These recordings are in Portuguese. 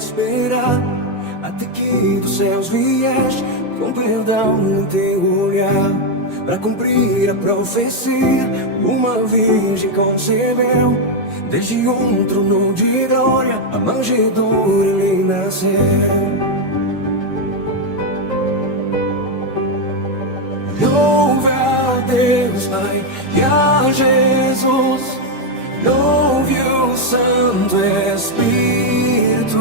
esperar até que dos céus vieste com perdão no teu olhar, para cumprir a profecia. Uma virgem concebeu, desde um trono de glória a manjedoura ele nasceu. Louve a Deus Pai e a Jesus, louve o Santo Espírito,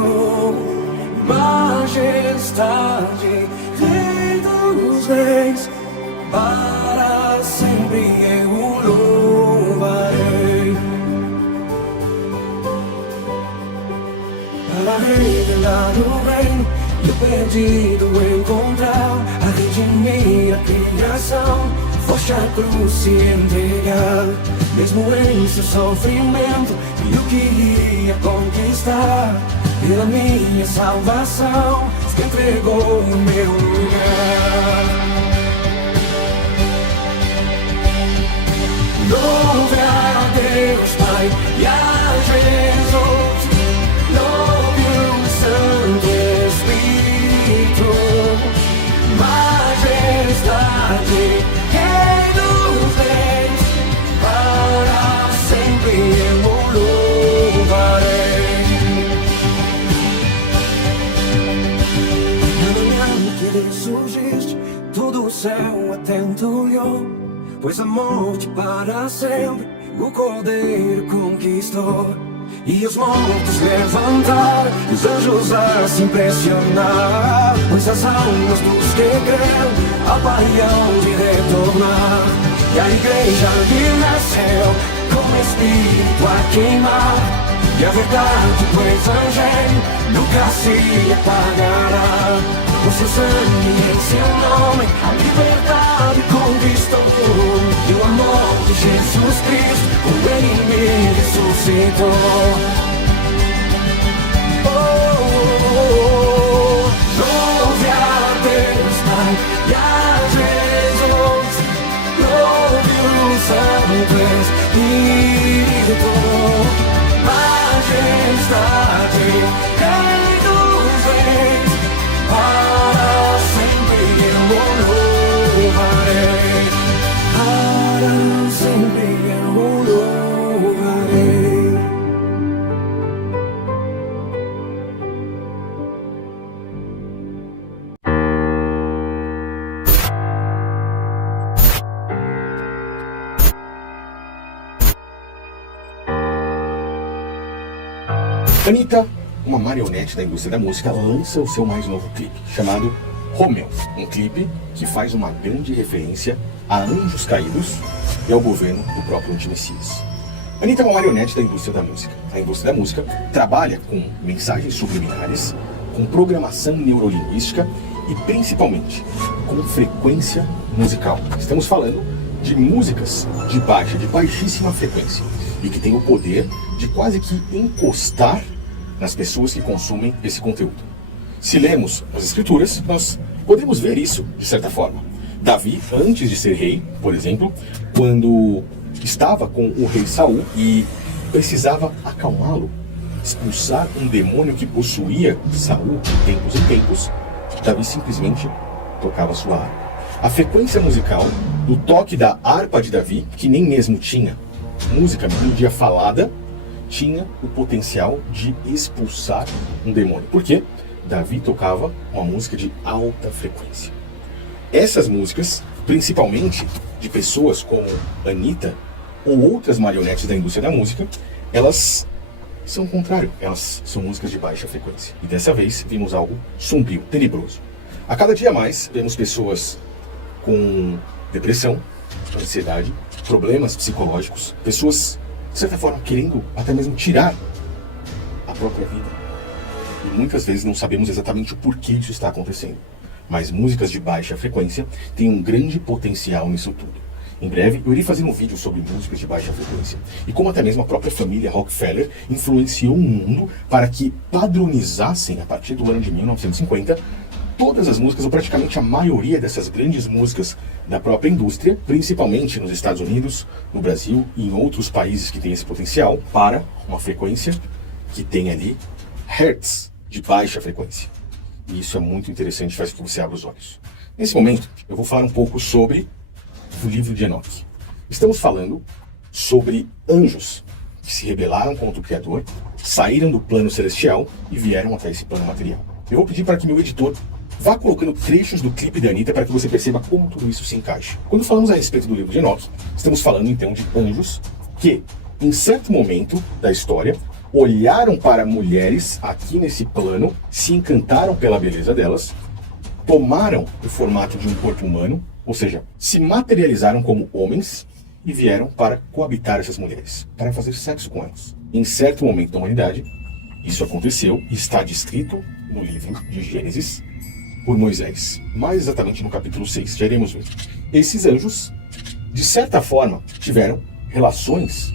majestade, Rei dos Reis, para sempre eu o louvarei. Para revelar o reino e o perdido encontrar, a redimir a criação, foste a cruz se entregar. Mesmo em seu sofrimento e o que ia conquistar, pela minha salvação se entregou no meu lugar. Louve a Deus Pai e a Jesus, louve o Santo Espírito, majestade, Rei dos Reis, para sempre eu o louvarei. Na manhã que ressurgiste, todo o céu atento olhou, pois a morte para sempre o Cordeiro conquistou. E os mortos levantaram, os anjos a se impressionar, pois as almas dos que creram ao Pai hão de retornar. E a igreja lhe nasceu com o Espírito a queimar, e a verdade do Evangelho nunca se apagará. Com seu sangue em seu nome a liberdade conquistou, e o amor de Jesus Cristo com ele me ressuscitou. Louve a Deus Pai e a Jesus, louve o Santo Espírito, majestade, Rei dos Reis, para sempre eu o louvarei, para sempre eu o louvarei. Anitta, uma marionete da indústria da música, lança o seu mais novo clipe, chamado Romeo. Um clipe que faz uma grande referência a anjos caídos e ao governo do próprio anti-Messias. Anitta é uma marionete da indústria da música. A indústria da música trabalha com mensagens subliminares, com programação neurolinguística e principalmente com frequência musical. Estamos falando de músicas de baixíssima frequência, e que tem o poder de quase que encostar nas pessoas que consumem esse conteúdo. Se lemos as escrituras, nós podemos ver isso de certa forma. Davi, antes de ser rei, por exemplo, quando estava com o rei Saul e precisava acalmá-lo, expulsar um demônio que possuía Saul de tempos em tempos, Davi simplesmente tocava sua harpa. A frequência musical do toque da harpa de Davi, que nem mesmo tinha música, melodia falada, tinha o potencial de expulsar um demônio. Por quê? Davi tocava uma música de alta frequência. Essas músicas, principalmente de pessoas como Anitta ou outras marionetes da indústria da música, elas são o contrário, elas são músicas de baixa frequência. E dessa vez vimos algo sombrio, tenebroso. A cada dia mais vemos pessoas com depressão, ansiedade, problemas psicológicos, pessoas, de certa forma, querendo até mesmo tirar a própria vida. E muitas vezes não sabemos exatamente o porquê isso está acontecendo. Mas músicas de baixa frequência têm um grande potencial nisso tudo. Em breve eu irei fazer um vídeo sobre músicas de baixa frequência e como até mesmo a própria família Rockefeller influenciou o mundo para que padronizassem, a partir do ano de 1950, todas as músicas, ou praticamente a maioria dessas grandes músicas da própria indústria, principalmente nos Estados Unidos, no Brasil e em outros países que têm esse potencial, para uma frequência que tem ali hertz, de baixa frequência. E isso é muito interessante, faz com que você abra os olhos. Nesse momento, eu vou falar um pouco sobre o livro de Enoque. Estamos falando sobre anjos que se rebelaram contra o Criador, saíram do plano celestial e vieram até esse plano material. Eu vou pedir para que meu editor vá colocando trechos do clipe da Anitta para que você perceba como tudo isso se encaixa. Quando falamos a respeito do livro de Enoque, estamos falando então de anjos que, em certo momento da história, olharam para mulheres aqui nesse plano, se encantaram pela beleza delas, tomaram o formato de um corpo humano, ou seja, se materializaram como homens e vieram para coabitar essas mulheres, para fazer sexo com elas. Em certo momento da humanidade, isso aconteceu e está descrito no livro de Gênesis por Moisés, mais exatamente no capítulo 6, já iremos ver. Esses anjos, de certa forma, tiveram relações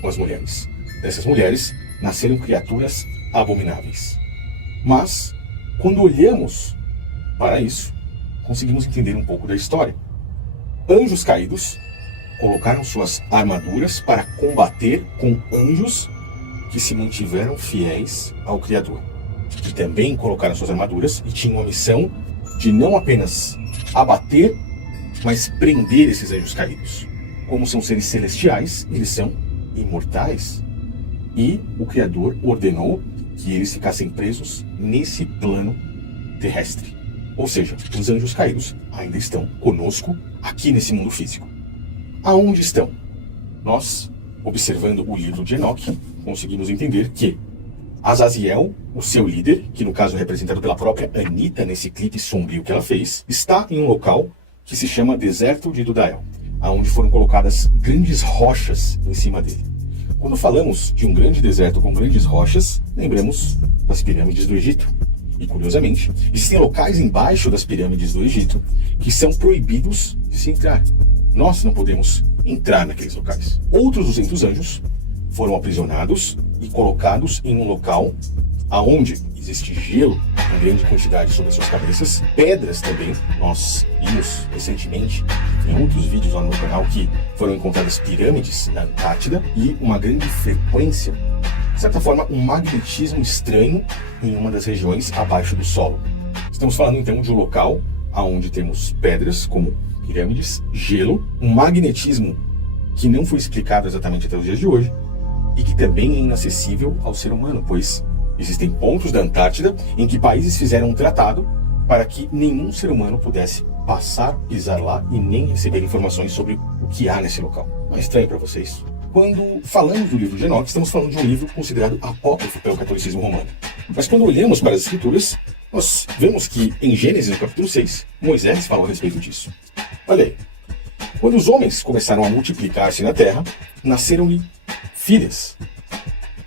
com as mulheres. Dessas mulheres nasceram criaturas abomináveis. Mas, quando olhamos para isso, conseguimos entender um pouco da história. Anjos caídos colocaram suas armaduras para combater com anjos que se mantiveram fiéis ao Criador, que também colocaram suas armaduras e tinham a missão de não apenas abater, mas prender esses anjos caídos. Como são seres celestiais, eles são imortais. E o Criador ordenou que eles ficassem presos nesse plano terrestre. Ou seja, os anjos caídos ainda estão conosco aqui nesse mundo físico. Aonde estão? Nós, observando o livro de Enoque, conseguimos entender que Azaziel, o seu líder, que no caso é representado pela própria Anitta nesse clipe sombrio que ela fez, está em um local que se chama Deserto de Dudael, aonde foram colocadas grandes rochas em cima dele. Quando falamos de um grande deserto com grandes rochas, lembramos das pirâmides do Egito. E curiosamente, existem locais embaixo das pirâmides do Egito que são proibidos de se entrar. Nós não podemos entrar naqueles locais. Outros 200 anjos foram aprisionados e colocados em um local aonde existe gelo em grande quantidade sobre suas cabeças, pedras também. Nós vimos recentemente em outros vídeos lá no meu canal que foram encontradas pirâmides na Antártida e uma grande frequência, de certa forma, um magnetismo estranho em uma das regiões abaixo do solo. Estamos falando então de um local onde temos pedras como pirâmides, gelo, um magnetismo que não foi explicado exatamente até os dias de hoje e que também é inacessível ao ser humano, pois existem pontos da Antártida em que países fizeram um tratado para que nenhum ser humano pudesse passar, pisar lá e nem receber informações sobre o que há nesse local. Não é estranho para vocês? Quando falamos do livro de Enoque, estamos falando de um livro considerado apócrifo pelo catolicismo romano. Mas quando olhamos para as escrituras, nós vemos que em Gênesis, no capítulo 6, Moisés falou a respeito disso. Olha aí, quando os homens começaram a multiplicar-se na terra, nasceram-lhe filhas.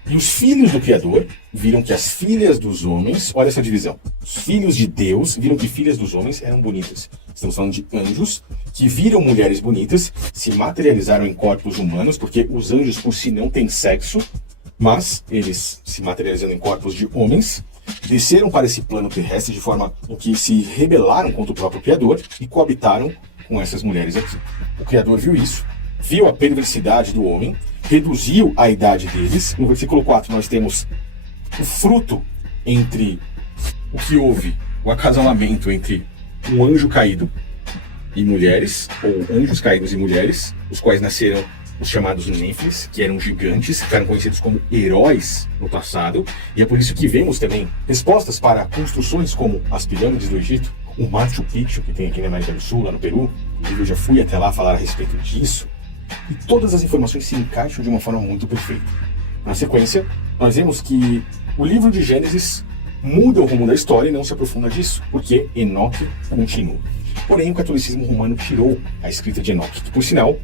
E os filhos do Criador viram que as filhas dos homens, olha essa divisão, os filhos de Deus viram que filhas dos homens eram bonitas. Estamos falando de anjos que viram mulheres bonitas, se materializaram em corpos humanos, porque os anjos por si não têm sexo, mas eles se materializando em corpos de homens, desceram para esse plano terrestre de forma em que se rebelaram contra o próprio Criador e coabitaram com essas mulheres aqui. O Criador viu isso, viu a perversidade do homem, reduziu a idade deles. No versículo 4 nós temos o fruto entre o que houve, o acasalamento entre um anjo caído e mulheres, ou anjos caídos e mulheres, os quais nasceram os chamados Néfilis, que eram gigantes, que eram conhecidos como heróis no passado, e é por isso que vemos também respostas para construções como as pirâmides do Egito, o Machu Picchu, que tem aqui na América do Sul, lá no Peru, eu já fui até lá falar a respeito disso, e todas as informações se encaixam de uma forma muito perfeita. Na sequência, nós vemos que o livro de Gênesis muda o rumo da história e não se aprofunda disso, porque Enoque continua. Porém, o catolicismo romano tirou a escrita de Enoque, que, por sinal,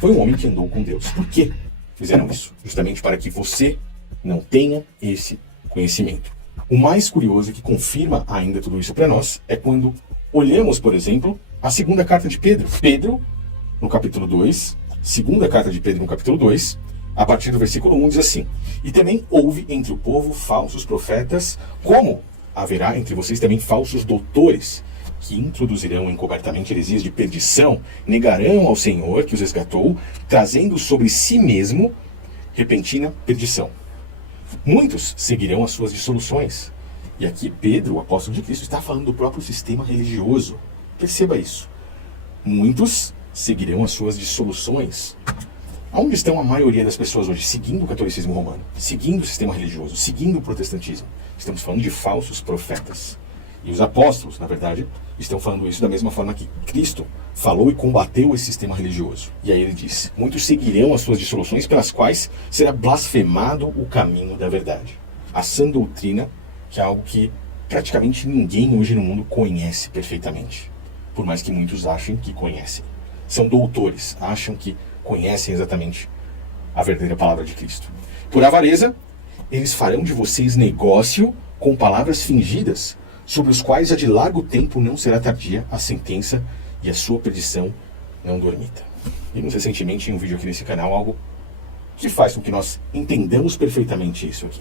foi um homem que andou com Deus. Por que fizeram isso? Justamente para que você não tenha esse conhecimento. O mais curioso, que confirma ainda tudo isso para nós, é quando olhamos, por exemplo, a segunda carta de Pedro. Pedro, no capítulo 2, segunda carta de Pedro, no capítulo 2, a partir do versículo 1, diz assim: E também houve entre o povo falsos profetas, como haverá entre vocês também falsos doutores, que introduzirão encobertamente heresias de perdição, negarão ao Senhor que os resgatou, trazendo sobre si mesmo repentina perdição. Muitos seguirão as suas dissoluções, E aqui Pedro, o apóstolo de Cristo, está falando do próprio sistema religioso. Perceba isso. Muitos seguirão as suas dissoluções. Onde estão a maioria das pessoas hoje? Seguindo o catolicismo romano, seguindo o sistema religioso, seguindo o protestantismo. Estamos falando de falsos profetas. E os apóstolos, na verdade, estão falando isso da mesma forma que Cristo falou e combateu esse sistema religioso. E aí ele disse: muitos seguirão as suas dissoluções, pelas quais será blasfemado o caminho da verdade. A sã doutrina, que é algo que praticamente ninguém hoje no mundo conhece perfeitamente, por mais que muitos achem que conhecem. São doutores, acham que conhecem exatamente a verdadeira palavra de Cristo. Por avareza, eles farão de vocês negócio com palavras fingidas, sobre os quais já de largo tempo não será tardia a sentença e a sua perdição não dormita. Vimos recentemente em um vídeo aqui nesse canal algo que faz com que nós entendamos perfeitamente isso aqui.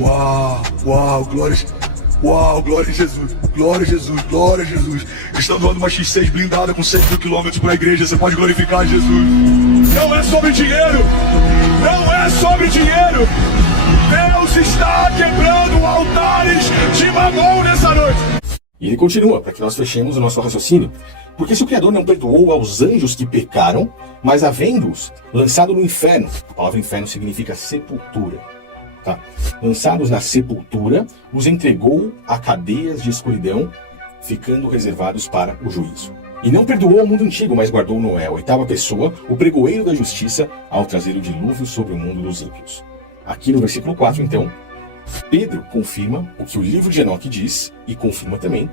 Uau, glória a Jesus, glória a Jesus, glória a Jesus. Estão doando uma X6 blindada com 100 mil quilômetros para a igreja, você pode glorificar Jesus. Não é sobre dinheiro, não é sobre dinheiro. Deus está quebrando altares de Mamon nessa noite. E ele continua, para que nós fechemos o nosso raciocínio. Porque se o Criador não perdoou aos anjos que pecaram, mas havendo-os lançado no inferno, a palavra inferno significa sepultura, tá? Lançados na sepultura, os entregou a cadeias de escuridão, ficando reservados para o juízo. E não perdoou ao mundo antigo, mas guardou Noé, a oitava pessoa, o pregoeiro da justiça, ao trazer o dilúvio sobre o mundo dos ímpios. Aqui no versículo 4, então, Pedro confirma o que o livro de Enoque diz e confirma também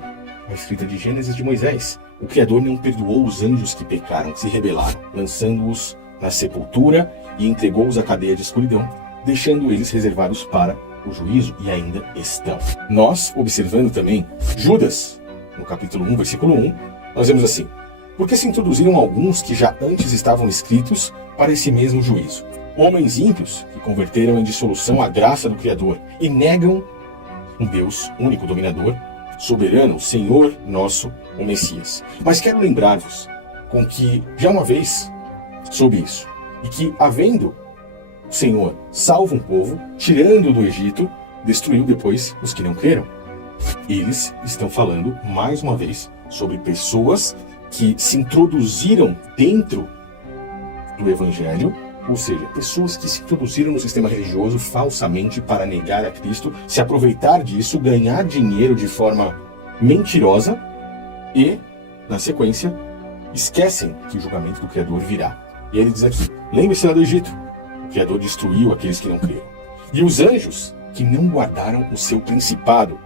a escrita de Gênesis de Moisés. O Criador não perdoou os anjos que pecaram, que se rebelaram, lançando-os na sepultura e entregou-os à cadeia de escuridão, deixando eles reservados para o juízo, e ainda estão. Nós, observando também Judas, no capítulo 1, versículo 1, nós vemos assim: porque se introduziram alguns que já antes estavam escritos para esse mesmo juízo. Homens ímpios que converteram em dissolução a graça do Criador e negam um Deus único, dominador, soberano, Senhor nosso, o Messias. Mas quero lembrar-vos com que já uma vez soube isso, e que, havendo o Senhor salvo um povo, tirando do Egito, destruiu depois os que não creram. Eles estão falando, mais uma vez, sobre pessoas que se introduziram dentro do Evangelho, ou seja, pessoas que se introduziram no sistema religioso falsamente para negar a Cristo, se aproveitar disso, ganhar dinheiro de forma mentirosa e, na sequência, esquecem que o julgamento do Criador virá. E ele diz aqui: lembre-se lá do Egito, o Criador destruiu aqueles que não creram. E os anjos que não guardaram o seu principado,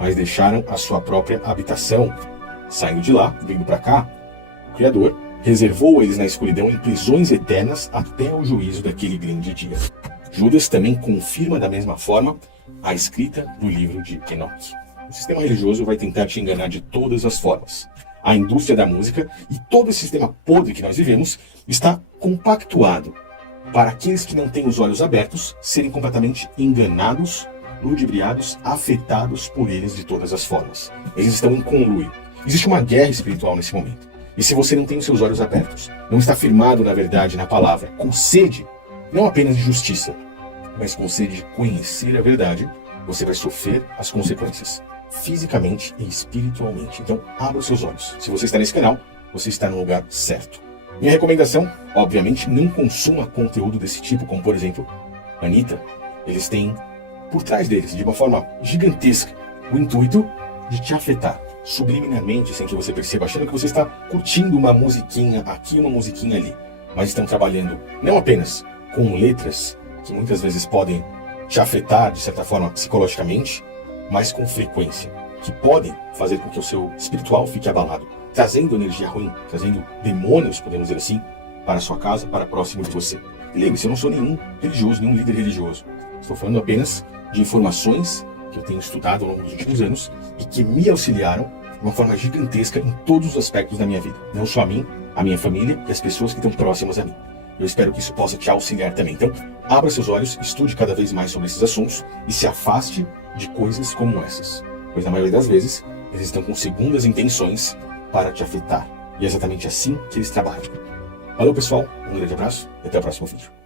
mas deixaram a sua própria habitação. Saindo de lá, vindo para cá, o Criador reservou eles na escuridão em prisões eternas até o juízo daquele grande dia. Judas também confirma da mesma forma a escrita do livro de Enoque. O sistema religioso vai tentar te enganar de todas as formas. A indústria da música e todo esse sistema podre que nós vivemos está compactuado para aqueles que não têm os olhos abertos serem completamente enganados, ludibriados, afetados por eles de todas as formas. Eles estão em conluio. Existe uma guerra espiritual nesse momento. E se você não tem os seus olhos abertos, não está firmado na verdade, na palavra, com sede, não apenas de justiça, mas com sede de conhecer a verdade, você vai sofrer as consequências, fisicamente e espiritualmente. Então, abra os seus olhos. Se você está nesse canal, você está no lugar certo. Minha recomendação, obviamente, não consuma conteúdo desse tipo, como por exemplo, Anitta. Eles têm, por trás deles, de uma forma gigantesca, o intuito de te afetar subliminarmente, sem que você perceba, achando que você está curtindo uma musiquinha aqui, uma musiquinha ali. Mas estão trabalhando não apenas com letras, que muitas vezes podem te afetar, de certa forma, psicologicamente, mas com frequência, que podem fazer com que o seu espiritual fique abalado, trazendo energia ruim, trazendo demônios, podemos dizer assim, para a sua casa, para próximo de você. E lembre-se, eu não sou nenhum religioso, nenhum líder religioso. Estou falando apenas de informações que eu tenho estudado ao longo dos últimos anos e que me auxiliaram de uma forma gigantesca em todos os aspectos da minha vida. Não só a mim, a minha família e as pessoas que estão próximas a mim. Eu espero que isso possa te auxiliar também. Então, abra seus olhos, estude cada vez mais sobre esses assuntos e se afaste de coisas como essas. Pois na maioria das vezes, eles estão com segundas intenções para te afetar. E é exatamente assim que eles trabalham. Valeu, pessoal. Um grande abraço e até o próximo vídeo.